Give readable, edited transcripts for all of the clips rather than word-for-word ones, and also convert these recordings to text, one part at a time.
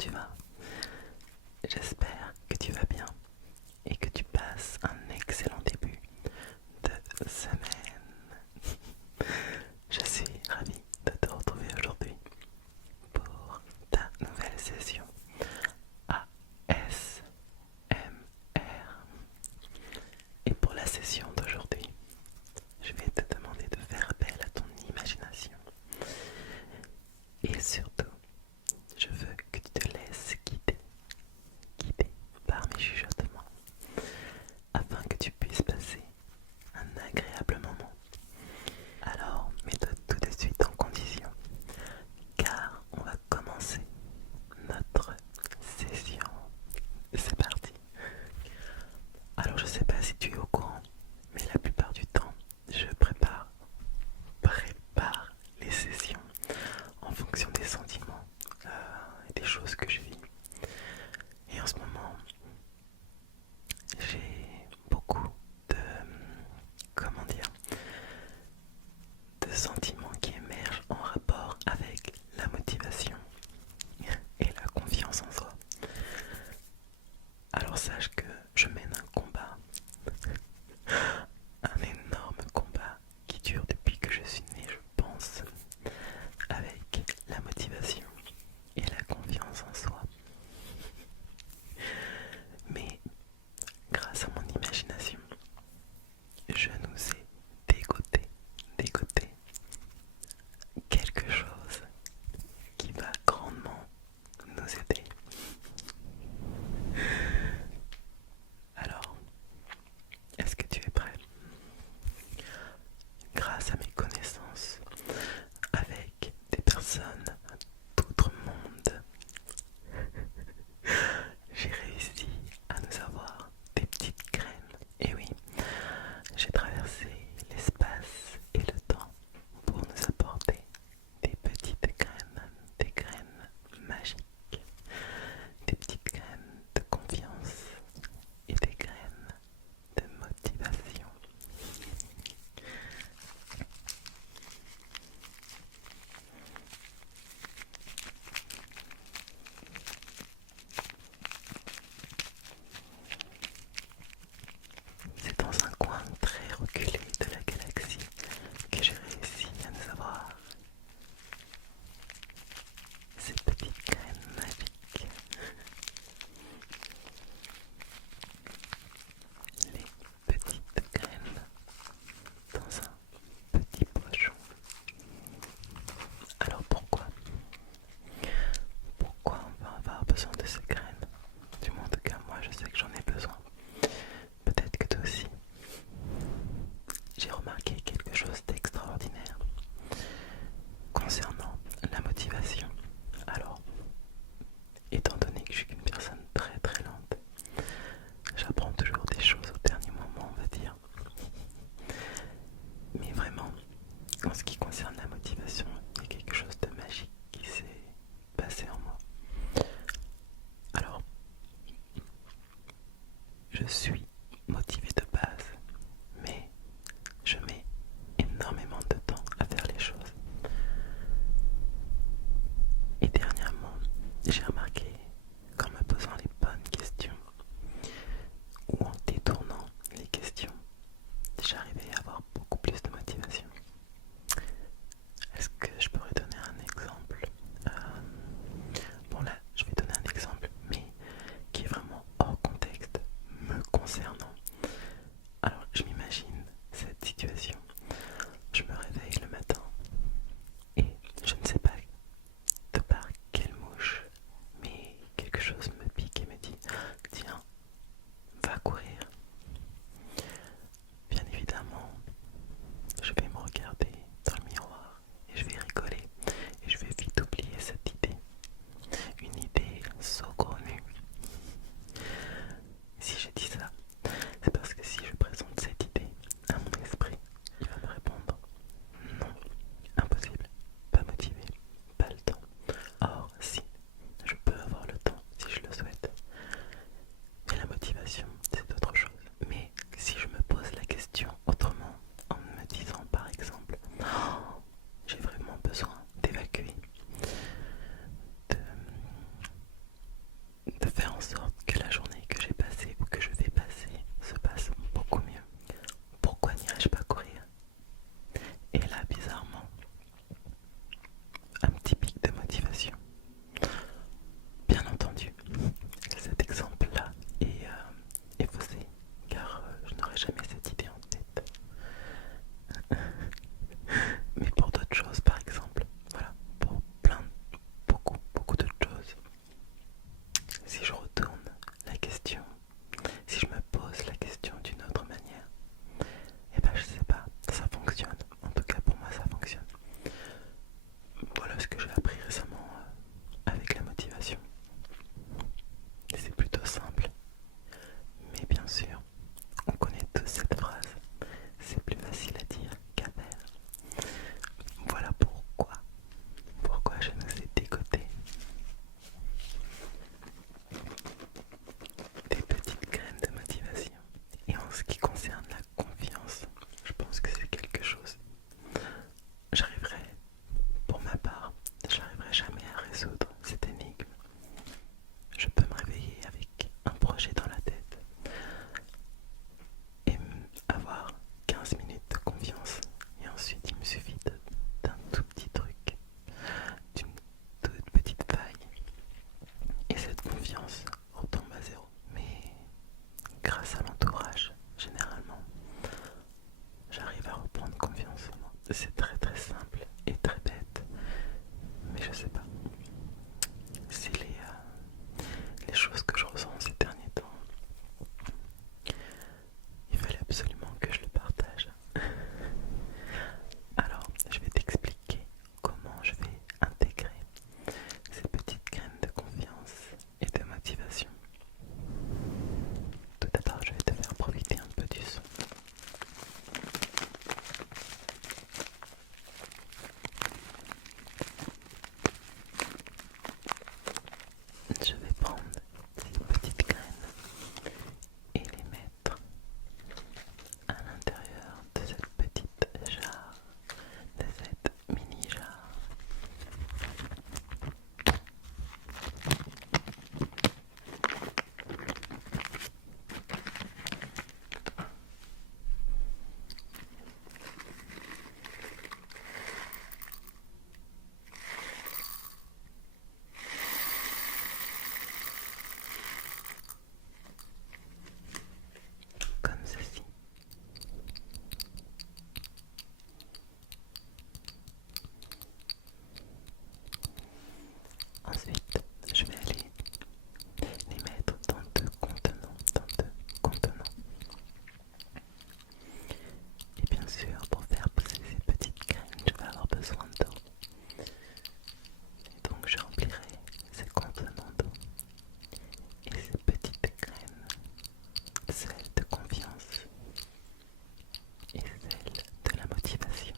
tu vas? J'espère que tu vas bien et que tu passes un excellent début de semaine. Je suis ravie de te retrouver aujourd'hui pour ta nouvelle session ASMR. Et pour la session d'aujourd'hui, je vais te demander de faire appel à ton imagination. Et surtout, je veux que tu te laisses guider par mes chuchotements, afin que tu puisses passer un agréable moment. Alors, mets-toi tout de suite en condition, car on va commencer notre session. C'est parti. Alors, je sais pas si tu es au courant, mais la plupart du temps, je prépare les sessions en fonction des sentiments et des choses que je vis. Et en ce moment, j'ai beaucoup de, comment dire, de sentiments qui émergent en rapport avec la motivation et la confiance en soi. Alors sache que je mène un combat, un énorme combat qui dure depuis que je suis né, je pense, avec la motivation et la confiance en soi. Mais grâce à mon imagination, je nous ai dégoté quelque chose qui va grandement nous aider. Alors, est-ce que tu es prêt? Grâce à mes connaissances avec des personnes d'outre-monde, j'ai réussi à nous avoir des petites graines. Et oui, j'ai traversé l'espace et le temps pour nous apporter des petites graines, des graines magiques, des petites graines de confiance et des graines de motivation. C'est dans un coin très reculé de la galaxie que j'ai réussi à nous avoir ces petites graines magiques. Les petites graines dans un petit pochon. Alors pourquoi on va avoir besoin de ces graines? Du moins en tout cas moi je sais que j'en ai besoin. Peut-être que toi aussi. J'ai remarqué quelque chose d'extraordinaire concernant la motivation. Alors, étant donné que je suis une personne très lente, j'apprends toujours des choses au dernier moment, on va dire. Mais vraiment, en ce qui concerne la motivation, il y a quelque chose de magique qui s'est passé en moi. Alors, je suis motivé de base, mais je mets énormément de temps à faire les choses. Et dernièrement, j'ai remarqué qu'en me posant les bonnes questions ou en détournant les questions, j'arrivais à avoir beaucoup plus de motivation. Est-ce que je pourrais donner un exemple? Bon là, je vais donner un exemple, mais qui est vraiment hors contexte me concernant. celle de confiance et celle de la motivation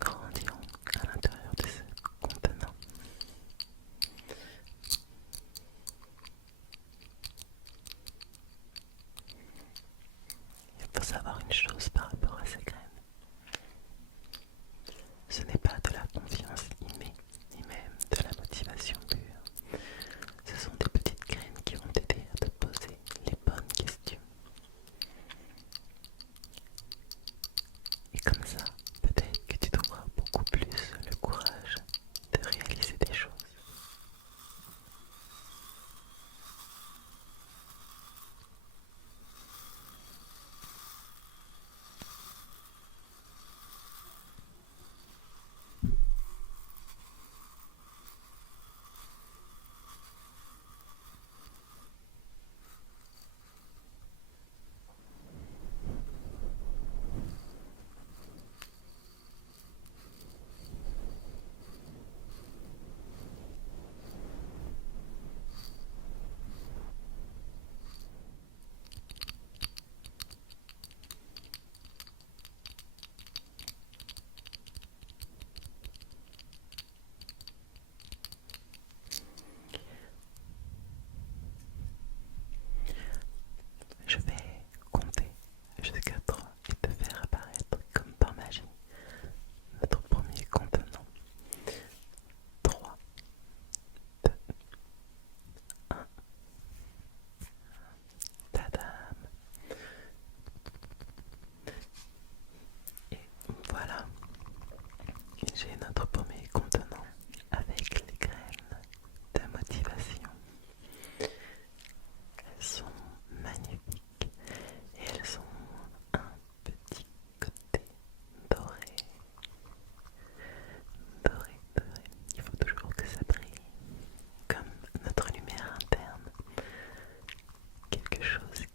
grandiront à l'intérieur de ce contenant. Il faut savoir une chose par rapport à ces graines. Ce n'est pas de la confiance innée, ni même de la motivation pure. Ce sont des petites graines qui vont t'aider à te poser les bonnes questions. Et comme ça, peut-être que tu trouveras beaucoup plus le courage de réaliser des choses. Je vais compter jusqu'à 3 et te faire apparaître comme par magie notre premier contenant. 3, 2, 1. Tadam! Et voilà, j'ai notre premier contenant avec les graines de motivation. Elles sont magnifiques et elles ont un petit côté doré. Doré, doré. Il faut toujours que ça brille comme notre lumière interne. Quelque chose